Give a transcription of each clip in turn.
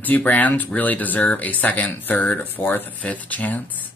Do brands really deserve a second, third, fourth, fifth chance?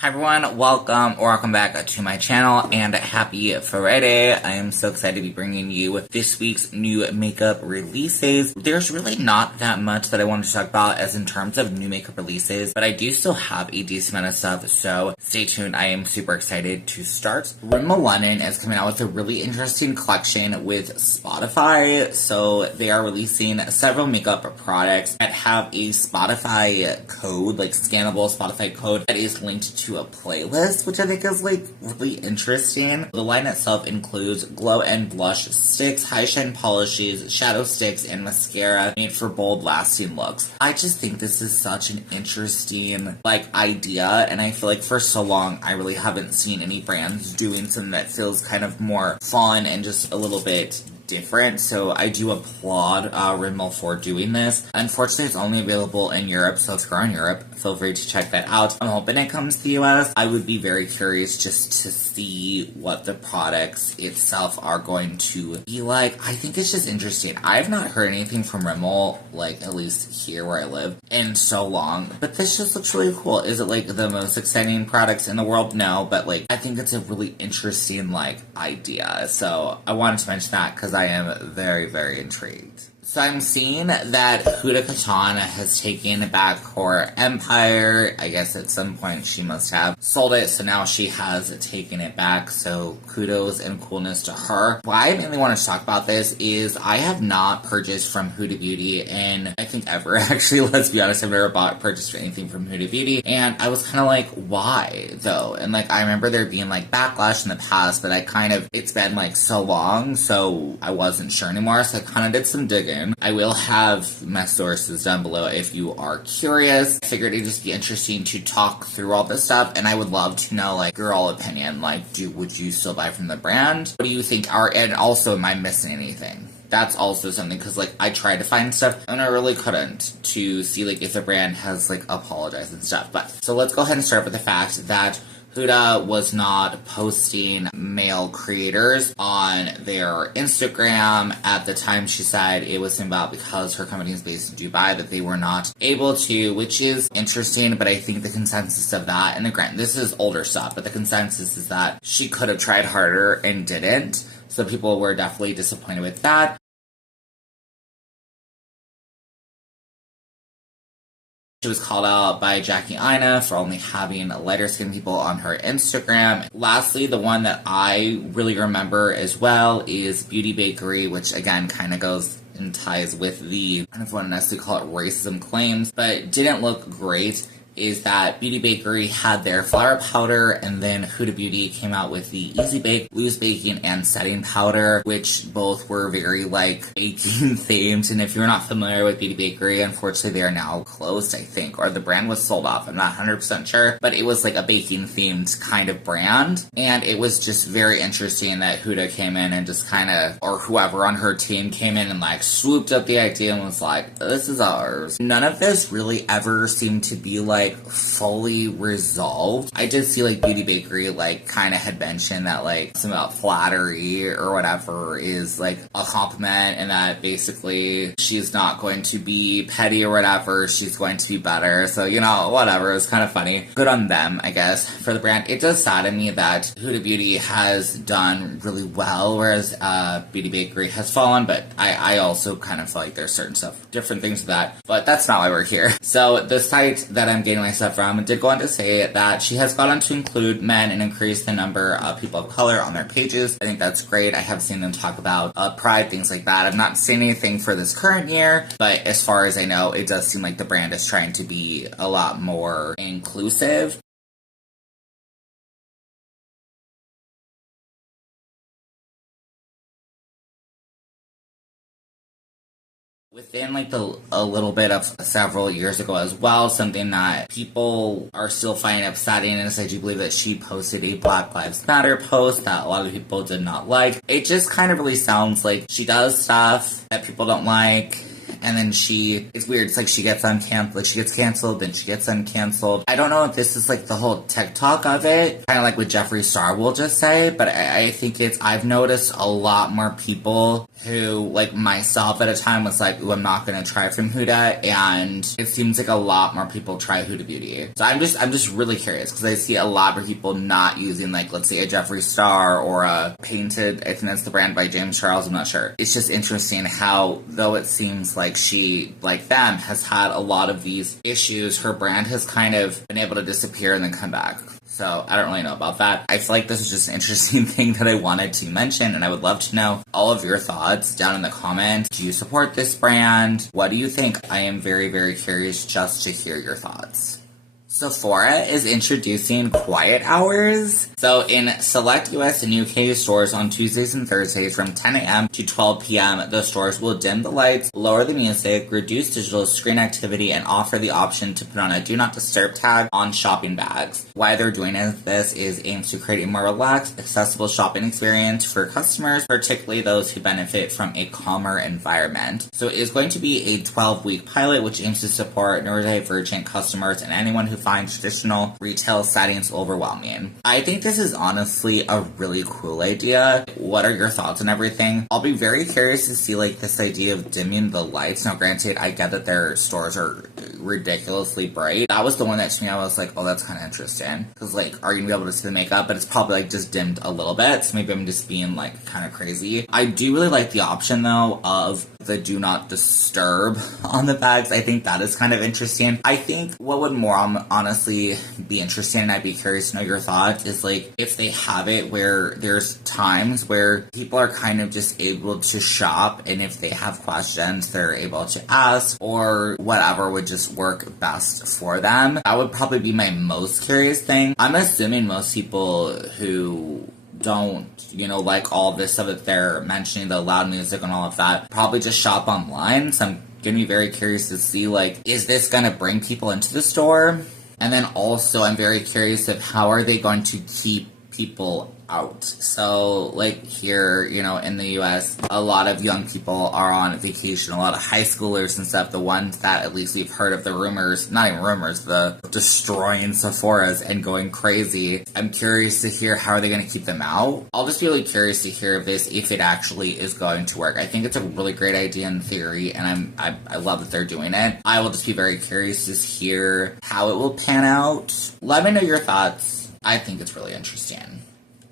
Hi everyone, welcome back to my channel, and happy Friday. I am so excited to be bringing you this week's new makeup releases. There's really not that much that I wanted to talk about as in terms of new makeup releases, but I do still have a decent amount of stuff, so stay tuned. I am super excited to start. Rimmel London is coming out with a really interesting collection with Spotify. So they are releasing several makeup products that have a Spotify code, like scannable Spotify code that is linked to a playlist, which I think is like really interesting. The line itself includes glow and blush sticks, high shine polishes, shadow sticks, and mascara made for bold lasting looks. I just think this is such an interesting idea, and I feel like for so long I really haven't seen any brands doing something that feels kind of more fun and just a little bit different, so I do applaud Rimmel for doing this. Unfortunately, it's only available in Europe, so if you're in Europe, feel free to check that out. I'm hoping it comes to the US. I would be very curious just to see what the products itself are going to be like. I think it's just interesting. I've not heard anything from Rimmel, at least here where I live, in so long, but this just looks really cool. Is it the most exciting products in the world? No, but I think it's a really interesting idea, so I wanted to mention that because I am very, very intrigued. So I'm seeing that Huda Beauty has taken back her empire. I guess at some point she must have sold it, so now she has taken it back, so kudos and coolness to her. Why I mainly want to talk about this is I have not purchased from Huda Beauty in, I think, ever. Actually, let's be honest, I've never purchased anything from Huda Beauty, and I was kind of like, why, though? And I remember there being backlash in the past, but it's been so long, so I wasn't sure anymore, so I kind of did some digging. I will have my sources down below if you are curious. I figured it'd just be interesting to talk through all this stuff, and I would love to know your all opinion. Would you still buy from the brand? What do you think and also, am I missing anything? That's also something, because I tried to find stuff and I really couldn't to see if the brand has apologized and stuff. But so let's go ahead and start with the fact that Huda was not posting male creators on their Instagram. At the time, she said it was about because her company is based in Dubai that they were not able to, which is interesting, but I think the consensus of that, and again, this is older stuff, but the consensus is that she could have tried harder and didn't. So people were definitely disappointed with that. She was called out by Jackie Aina for only having lighter skinned people on her Instagram. Lastly, the one that I really remember as well is Beauty Bakery, which again kind of goes and ties with the, I don't know if I want to necessarily call it racism claims, but didn't look great. Is that Beauty Bakery had their flour powder, and then Huda Beauty came out with the Easy Bake, Loose Baking, and Setting Powder, which both were very baking themed. And if you're not familiar with Beauty Bakery, unfortunately they are now closed, I think, or the brand was sold off. I'm not 100% sure, but it was a baking themed kind of brand, and it was just very interesting that Huda came in and just or whoever on her team came in and swooped up the idea and was like, this is ours. None of this really ever seemed to be fully resolved. I did see Beauty Bakery kind of had mentioned that something about flattery or whatever is a compliment, and that basically she's not going to be petty or whatever, she's going to be better. So whatever, it's kind of funny. Good on them, I guess, for the brand. It does sadden me that Huda Beauty has done really well, whereas Beauty Bakery has fallen, but I also kind of feel there's certain stuff, different things with that, but that's not why we're here. So the site that I'm getting my stuff from did go on to say that she has gone on to include men and increase the number of people of color on their pages. I think that's great. I have seen them talk about pride, things like that. I've not seen anything for this current year, but as far as I know, it does seem like the brand is trying to be a lot more inclusive. Within a little bit of several years ago as well, something that people are still finding upsetting is I do believe that she posted a Black Lives Matter post that a lot of people did not like. It just kind of really sounds like she does stuff that people don't like, and then it's weird, it's she gets uncanceled, she gets canceled, then she gets uncanceled. I don't know if this is the whole TikTok of it, kind of what Jeffree Star will just say, but I think I've noticed a lot more people who, like myself at a time, was like, ooh, I'm not gonna try from Huda, and it seems like a lot more people try Huda Beauty. So I'm just really curious, because I see a lot of people not using, like, let's say a Jeffree Star or a Painted, I think that's the brand by James Charles, I'm not sure. It's just interesting how, though it seems like she, like them, has had a lot of these issues, her brand has kind of been able to disappear and then come back. So I don't really know about that. I feel like this is just an interesting thing that I wanted to mention, and I would love to know all of your thoughts down in the comments. Do you support this brand? What do you think? I am very, very curious just to hear your thoughts. Sephora is introducing quiet hours. So in select US and UK stores on Tuesdays and Thursdays from 10 a.m. to 12 p.m., the stores will dim the lights, lower the music, reduce digital screen activity, and offer the option to put on a do not disturb tag on shopping bags. Why they're doing this is aimed to create a more relaxed, accessible shopping experience for customers, particularly those who benefit from a calmer environment. So it is going to be a 12-week pilot, which aims to support neurodivergent customers and anyone who find traditional retail settings overwhelming. I think this is honestly a really cool idea. What are your thoughts on everything? I'll be very curious to see, like, this idea of dimming the lights. Now, granted, I get that their stores are ridiculously bright. That was the one that, to me, I was like, oh, that's kind of interesting. Because, like, are you going to be able to see the makeup? But it's probably, like, just dimmed a little bit. So maybe I'm just being, like, kind of crazy. I do really like the option, though, of the do not disturb on the bags. I think that is kind of interesting. I think what would more honestly be interesting, and I'd be curious to know your thoughts, is like if they have it where there's times where people are kind of just able to shop, and if they have questions they're able to ask, or whatever would just work best for them. That would probably be my most curious thing. I'm assuming most people who don't, like all this stuff that they're mentioning, the loud music and all of that, probably just shop online. So I'm gonna be very curious to see, like, is this gonna bring people into the store? And then also I'm very curious of how are they going to keep people out. So, like, here, in the US, a lot of young people are on vacation, a lot of high schoolers and stuff, the ones that at least we've heard of the rumors, not even rumors, the destroying Sephoras and going crazy. I'm curious to hear how are they going to keep them out. I'll just be really curious to hear if it actually is going to work. I think it's a really great idea in theory, and I love that they're doing it. I will just be very curious to hear how it will pan out. Let me know your thoughts. I think it's really interesting.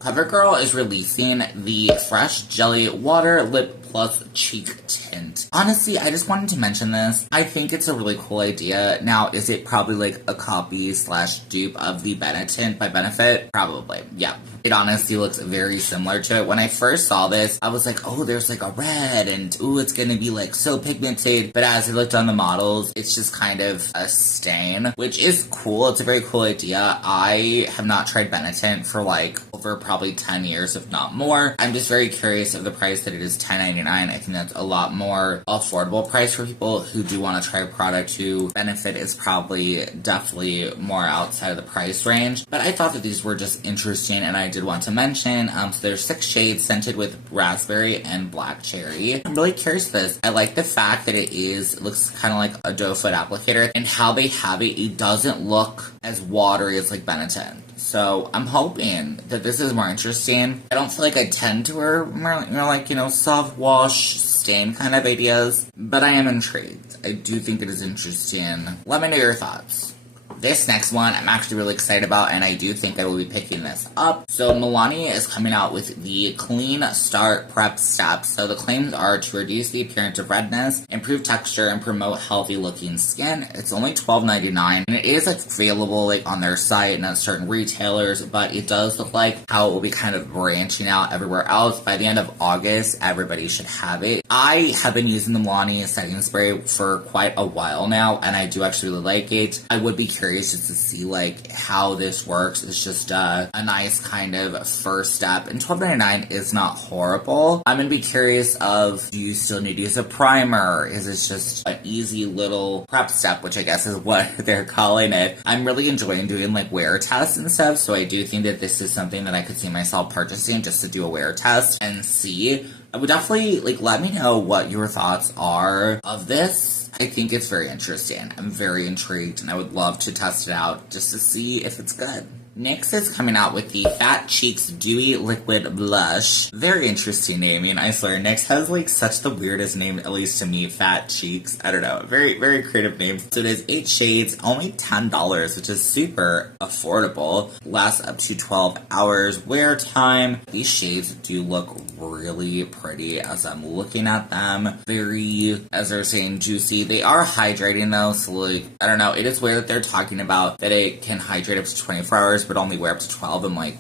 Covergirl is releasing the Fresh Jelly Water Lip Plus Cheek Tint. Honestly, I just wanted to mention this. I think it's a really cool idea. Now, is it probably like a copy / dupe of the Benetint by Benefit? Probably, yeah. It honestly looks very similar to it. When I first saw this, I was like, oh, there's like a red, and ooh, it's gonna be like so pigmented. But as I looked on the models, it's just kind of a stain, which is cool. It's a very cool idea. I have not tried Benetint for like over probably 10 years, if not more. I'm just very curious of the price that it is $10.99. I think that's a lot more affordable price for people who do want to try a product who Benefit is probably definitely more outside of the price range. But I thought that these were just interesting, and I did want to mention, so there's 6 shades scented with raspberry and black cherry. I'm really curious for this. I like the fact that it looks kind of like a doe foot applicator, and how they have it, it doesn't look as watery as like Benetint. So I'm hoping that this is more interesting. I don't feel like I tend to wear more like, soft wash, stain kind of ideas, but I am intrigued. I do think it is interesting. Let me know your thoughts. This next one I'm actually really excited about, and I do think I will be picking this up. So Milani is coming out with the Clean Start Prep Steps. So the claims are to reduce the appearance of redness, improve texture, and promote healthy looking skin. It's only $12.99, and it is available on their site and at certain retailers, but it does look like how it will be kind of branching out everywhere else. By the end of August, everybody should have it. I have been using the Milani setting spray for quite a while now, and I do actually really like it. I would be curious just to see how this works. It's just a nice kind of first step, and $12.99 is not horrible. I'm gonna be curious of, do you still need to use a primer? Is this just an easy little prep step, which I guess is what they're calling it? I'm really enjoying doing wear tests and stuff, so I do think that this is something that I could see myself purchasing just to do a wear test and see. I would definitely let me know what your thoughts are of this. I think it's very interesting. I'm very intrigued, and I would love to test it out just to see if it's good. NYX is coming out with the Fat Cheeks Dewy Liquid Blush. Very interesting naming, I swear. NYX has like such the weirdest name, at least to me, Fat Cheeks. I don't know, very, very creative name. So it is 8 shades, only $10, which is super affordable. Lasts up to 12 hours wear time. These shades do look really pretty as I'm looking at them. Very, as they're saying, juicy. They are hydrating though, so like, I don't know, it is weird that they're talking about that it can hydrate up to 24 hours, but only wear up to 12. I'm like,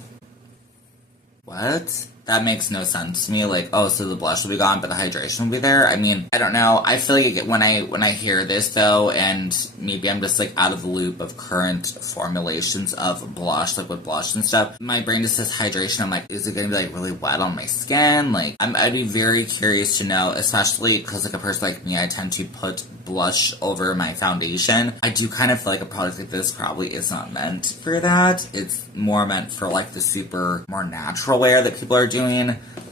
what? That makes no sense to me. Like, oh, so the blush will be gone, but the hydration will be there? I mean, I don't know. I feel like when I hear this, though, and maybe I'm just, like, out of the loop of current formulations of blush, like with blush and stuff, my brain just says hydration. I'm like, is it going to be, like, really wet on my skin? Like, I'd be very curious to know, especially because, like, a person like me, I tend to put blush over my foundation. I do kind of feel like a product like this probably is not meant for that. It's more meant for, like, the super more natural wear that people are doing.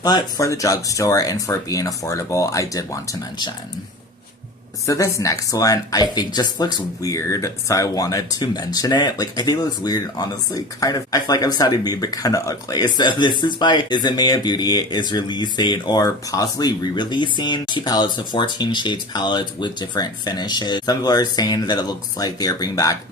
But for the drugstore and for it being affordable, I did want to mention. So this next one, I think just looks weird, so I wanted to mention it. Like, I think it looks weird and honestly kind of, I feel like I'm sounding mean, but kind of ugly. So this is by Isamaya Beauty, is releasing, or possibly re-releasing, 2 palettes, so 14 shades palettes with different finishes. Some people are saying that it looks like they are bringing back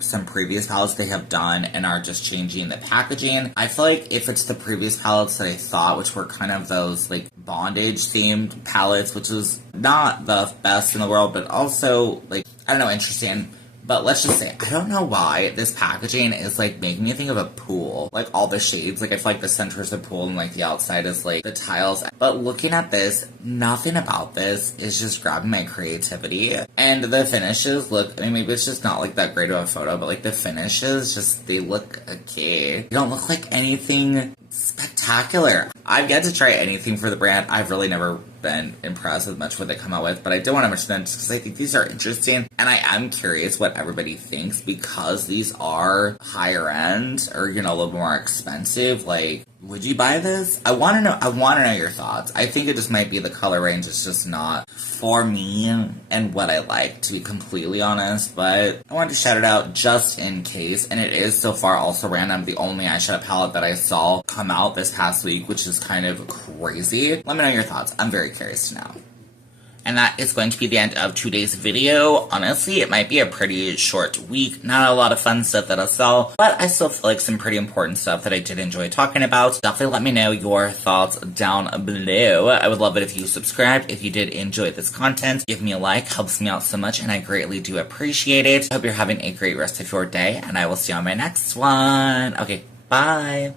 some previous palettes they have done and are just changing the packaging. I feel like if it's the previous palettes that I thought, which were kind of those, like, bondage-themed palettes, which is not the best in the world, but also, like, I don't know, interesting. But let's just say, I don't know why this packaging is, like, making me think of a pool. Like, all the shades, like, I feel like the center is a pool and, like, the outside is, like, the tiles. But looking at this, nothing about this is just grabbing my creativity. And the finishes look, I mean, maybe it's just not, like, that great of a photo, but, like, the finishes just, they look okay. They don't look like anything spectacular. I've yet to try anything for the brand. I've really never been impressed with much what they come out with, but I do want to mention them just because I think these are interesting, and I am curious what everybody thinks because these are higher end or, you know, a little more expensive. Like, would you buy this? I want to know your thoughts. I think it just might be the color range is just not for me and what I like, to be completely honest, but I wanted to shout it out just in case, and it is so far also random, the only eyeshadow palette that I saw come out this past week, which is kind of crazy. Let me know your thoughts. I'm very curious to know. And that is going to be the end of today's video. Honestly, it might be a pretty short week. Not a lot of fun stuff that I saw, but I still feel like some pretty important stuff that I did enjoy talking about. Definitely let me know your thoughts down below. I would love it if you subscribed. If you did enjoy this content, give me a like. Helps me out so much, and I greatly do appreciate it. I hope you're having a great rest of your day, and I will see you on my next one. Okay, bye.